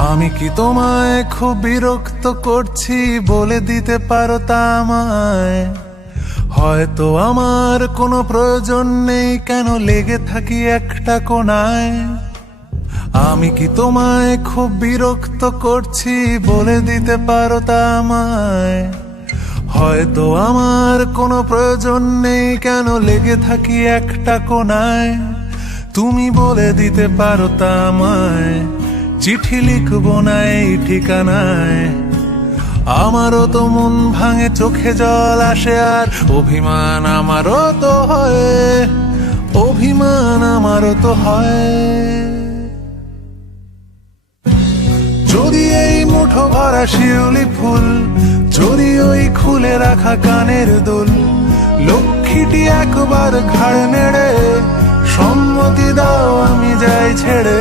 আমি কি তোমায় খুব বিরক্ত করছি বলে দিতে পারো তা আমায়? হয়তো আমার কোনো প্রয়োজন নেই, কেন লেগে থাকি একটা কোণায়। আমি কি তোমায় খুব বিরক্ত করছি বলে দিতে পারো তা আমায়? হয়তো আমার কোনো প্রয়োজন নেই, কেন লেগে থাকি একটা কোণায়। তুমি বলে দিতে পারো তা আমায়, চিঠি লিখবো না এই ঠিকানায়। আমারও তো মন ভাঙে, চোখে জল আসে, আর অভিমান আমারও তো হয়, অভিমান আমারও তো হয়। যদি এই মুঠো ভরা শিউলি ফুল, যদি ওই খুলে রাখা কানের দুল, লক্ষ্মীটি একবার ঘাড় নেড়ে সম্মতি দাও আমি যাই ছেড়ে।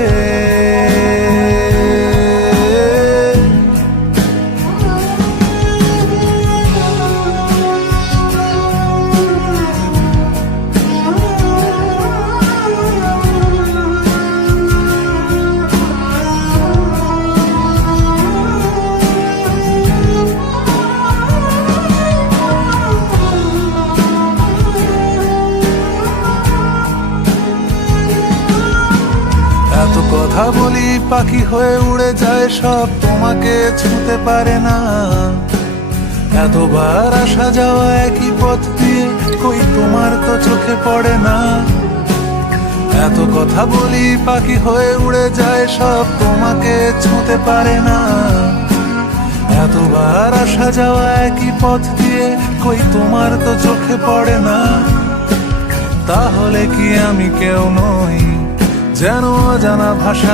এত কথা বলি পাখি হয়ে উড়ে যায় সব, তোমাকে ছুঁতে পারে না। এতবার আসা যাওয়া একই পথ দিয়ে, কই তোমার তো চোখে পড়ে না। এত কথা বলি পাখি হয়ে উড়ে যায় সব, তোমাকে ছুঁতে পারে না। এতবার আসা যাওয়া একই পথ দিয়ে, কই তোমার তো চোখে পড়ে না। তাহলে কি আমি কেউ নই, যেন অজানা ভাষা